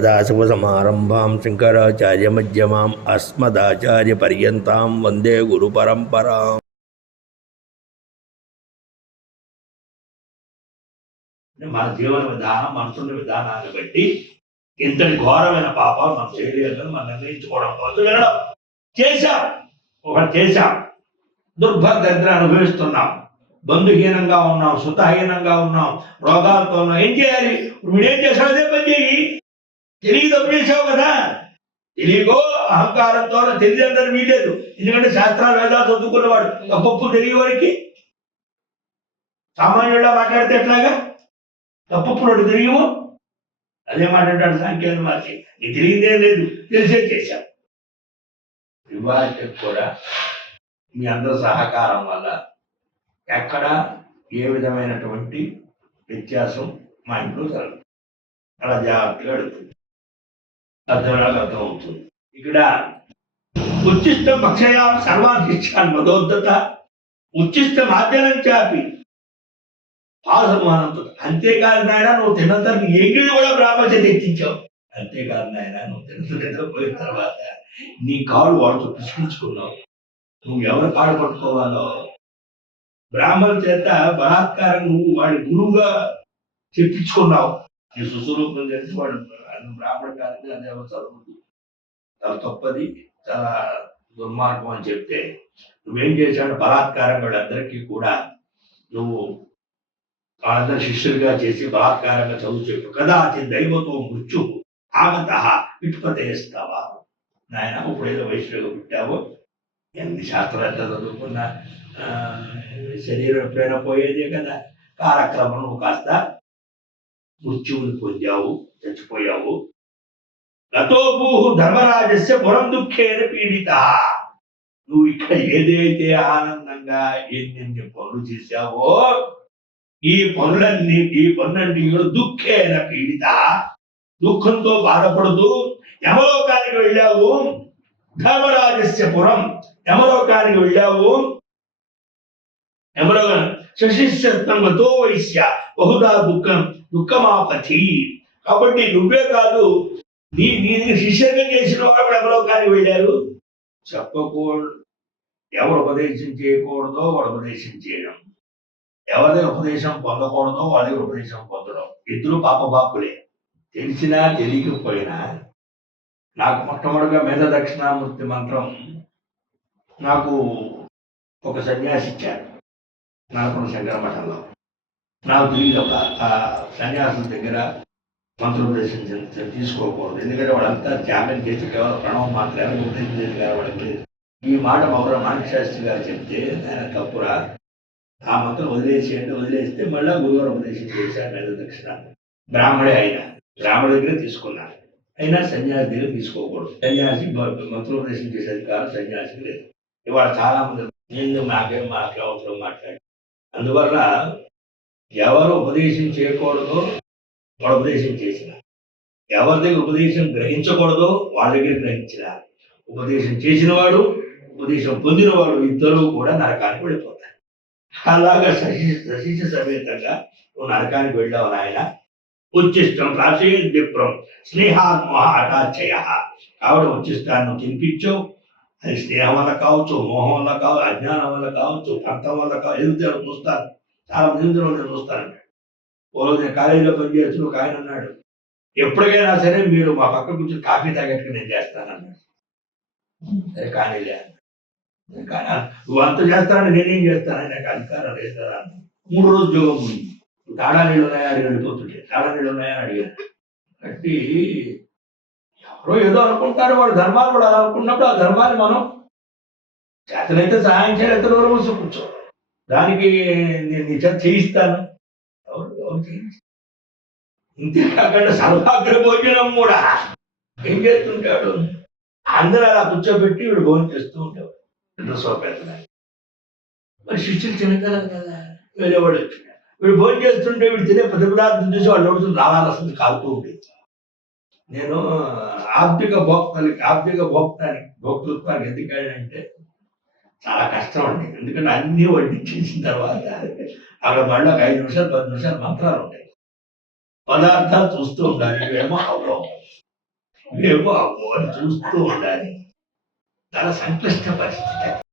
సదాశివసమారంభాం శంకరాచార్యమధ్యమాం అస్మదాచార్యపర్యంతాం వందే గురుపరంపరాం. మన జీవన విధానం, మనసున్న విధానాన్ని బట్టి ఇంతటి ఘోరమైన పాపాలు మనం చేయలేదని మనం నిర్ణయించుకోవడం కోసం వినడం చేశాం. ఒకటి చేశాం, దుర్భద్ర అనుభవిస్తున్నాం, బంధుహీనంగా ఉన్నాం, సుతహీనంగా ఉన్నాం, రోగాలతో ఉన్నాం. ఏం చేయాలి? వీడేం చేశాడు? అదే పని చేయి. తెలియ తప్పు చేసావు కదా, తెలియకో అహంకారంతో తెలియదని వీలేదు. ఎందుకంటే శాస్త్రాలు వేదాలు చదువుకున్నవాడు తప్పప్పుడు తెలియవాడికి సామాన్యుడిలా మాట్లాడితే ఎట్లాగా? తప్పప్పుడు తెలియవు. అదే మాట్లాడాడు సాంఖ్యాన్ని మార్చి, నీకు తెలియదే లేదు, తెలిసే చేశాం. వివాహం కూడా మీ అందరి సహకారం వల్ల ఎక్కడ ఏ విధమైనటువంటి వ్యత్యాసం మా ఇంట్లో జరగదు. అలా జాగ్రత్తగా అడుగుతుంది, అర్థమవుతుంది. ఇక్కడ ఉచ్చిష్టం భక్షయా సర్వాన్ శిక్షాన్ మదోద్ధత ఉచ్చిష్ట మాధ్యమం చాపి పాసమానంతో. అంతేకాదు నాయన, నువ్వు తిన్నతను ఎంగిళ్ళు కూడా బ్రాహ్మణ ఎత్తించావు. అంతేకాదు నాయన, నువ్వు తిన్నతో పోయిన తర్వాత నీ కాళ్ళు వాడుతూ పిసిపించుకున్నావు. నువ్వు ఎవరి కాళ్ళు పట్టుకోవాలో బ్రాహ్మణుల చేత బలాత్కారం నువ్వు వాడి గురువుగా చెప్పించుకున్నావు. నీ సుస్వరూపం తెలిసి వాడు బ్రాహ్మణ కాదు, అదే చదువు చాలా తప్పది, చాలా దుర్మార్గం అని చెప్తే నువ్వేం చేశాడు? బలాత్కారం వాళ్ళందరికీ కూడా నువ్వు వాళ్ళందరూ శిష్యులుగా చేసి బలాత్కారంగా చదువు చెప్పు. కదాచి దైవతో మృత్యు ఆగత విట్పతేస్తావా నాయన. ఇప్పుడు ఏదో వయసులో పుట్టావు, ఎన్ని శాస్త్రాలు చదువుకున్నా శరీరం ఎప్పుడైనా పోయేదే కదా. కాలక్రమం నువ్వు కాస్త మృత్యువుని పొందావు, చచ్చిపోయావు. గతోభూ ధర్మరాజస్య పురం దుఃఖేన పీడిత. నువ్వు ఇక్కడ ఏదైతే ఆనందంగా ఎన్నెన్ని పనులు చేశావో ఈ పనులన్నీ దుఃఖేన పీడిత, దుఃఖంతో బాధపడుతూ యమలోకానికి వెళ్ళావు. ధర్మరాజస్య పురం, యమలోకానికి వెళ్ళావు. యమలోకం శశిస్తంతో వైశ్య బహుదా దుఃఖమాపతి. కాబట్టి నువ్వే కాదు, నీ శిష్యంగా చేసిన వాళ్ళు యమలోకానికి వెళ్ళారు. చెప్పకూడదు, ఎవరు ఉపదేశం చేయకూడదో వాడు ఉపదేశం చేయడం, ఎవరి ఉపదేశం పొందకూడదో వాళ్ళకి ఉపదేశం పొందడం, ఇద్దరు పాపబాపులే. తెలిసినా తెలియకపోయినా నాకు మొట్టమొదటిగా మేధ దక్షిణామూర్తి మంత్రం నాకు ఒక సన్యాసి ఇచ్చారు నరపణ శంకర మఠంలో. నాకు తెలియదు ఆ సన్యాసుల దగ్గర మంత్రోపదేశం తీసుకోకూడదు, ఎందుకంటే వాళ్ళంతా త్యాగం చేసి కేవలం ప్రణవం మాత్రమే ఉపదేశం చేసి కదా వాళ్ళకి లేదు. ఈ మాట మొదలు మాణికశాస్త్రి గారు చెప్తే ఆయన తప్పురా, ఆ మంత్రం వదిలేస్తే మళ్ళీ గురువారు ఉపదేశం చేశారు మేధ దక్షిణ. బ్రాహ్మడే అయినా బ్రాహ్మణ దగ్గర తీసుకున్నారు, అయినా సన్యాసి దగ్గర తీసుకోకూడదు. సన్యాసి మంత్రోపదేశం చేసే అధికారం సన్యాసికి లేదు. ఇవాళ చాలా మంది నేను మాకే అవసరం మాట్లాడి, అందువల్ల ఎవరు ఉపదేశం చేయకూడదో వాడు ఉపదేశం చేసిన, ఎవరి దగ్గర ఉపదేశం గ్రహించకూడదో వాళ్ళ దగ్గర గ్రహించిన, ఉపదేశం చేసిన వాడు ఉపదేశం పొందినవాడు ఇద్దరు కూడా నరకానికి వెళ్ళిపోతారు. అలాగా శశిష సమేతంగా నువ్వు నరకానికి వెళ్ళావు నాయన. ఉచ్చిష్టం ప్రాచీన విప్రం స్నేహాత్మోహ హఠాచయ. కాబట్టి ఉచ్చిష్టాన్ని తినిపించావు. అది స్నేహం వల్ల కావచ్చు, మోహం వల్ల కావచ్చు, అజ్ఞానం వల్ల కావచ్చు, పంతం వల్ల కావచ్చు. ఎదుగుతారు చూస్తాను, చాలా మంది చూస్తానంట. ఓ రోజు నేను కాలేజీలో పనిచేస్తూ ఒక ఆయన అన్నాడు, ఎప్పటికైనా సరే మీరు మా పక్క కూర్చొని కాఫీ తాగట్టుకు నేను చేస్తానన్నాడు. సరే కానీలే, కానీ నువ్వు అంత చేస్తానని నేనేం చేస్తానని నాకు అధికారం లేదు కదా అన్న. 3 రోజులు ఉద్యోగం ఉంది. తాడా నీళ్ళు ఉన్నాయా అని వెళ్ళిపోతుంటే తాడా నీళ్ళు ఉన్నాయా అని అడిగాను. బట్టి ఎవరో ఏదో అనుకుంటారు, వాడు ధర్మాలు కూడా అలా అనుకున్నప్పుడు ఆ ధర్మాన్ని మనం చేతనైతే సహాయం చేయాలి, ఎంత దూరం వచ్చి కూర్చో, దానికి నేను నీ చేత చేయిస్తాను. ఎవరు చేయిస్తాను? ఇంతేకాకుండా సర్వాగ్ర భోజనం కూడా ఏం చేస్తుంటాడు, అందరూ అలా కూర్చోబెట్టి వీడు భోజనం చేస్తూ ఉంటాడు. సోపేతనాన్ని మరి శిష్యులు తినగలరు కదా, వేరేవాడు వచ్చిన వీడు భోజనం చేస్తుంటే వీడు తినే ప్రతి పదార్థం చూసి వాళ్ళు నోడుతుంది రావాల్సింది కాలుతూ ఉండేది. నేను ఆర్థిక భోక్తృత్వానికి ఎందుకంటే చాలా కష్టం అండి. ఎందుకంటే అన్నీ వడ్డించేసిన తర్వాత అక్కడ మళ్ళీ ఒక 5 నిమిషాలు 10 నిమిషాలు మంత్రాలు ఉంటాయి, పదార్థాలు చూస్తూ ఉండాలి. ఇవేమో అవరోహం. మేము ఆ బోర్డు చూస్తూ ఉండాలి. చాలా సంక్లిష్ట పరిస్థితి అది.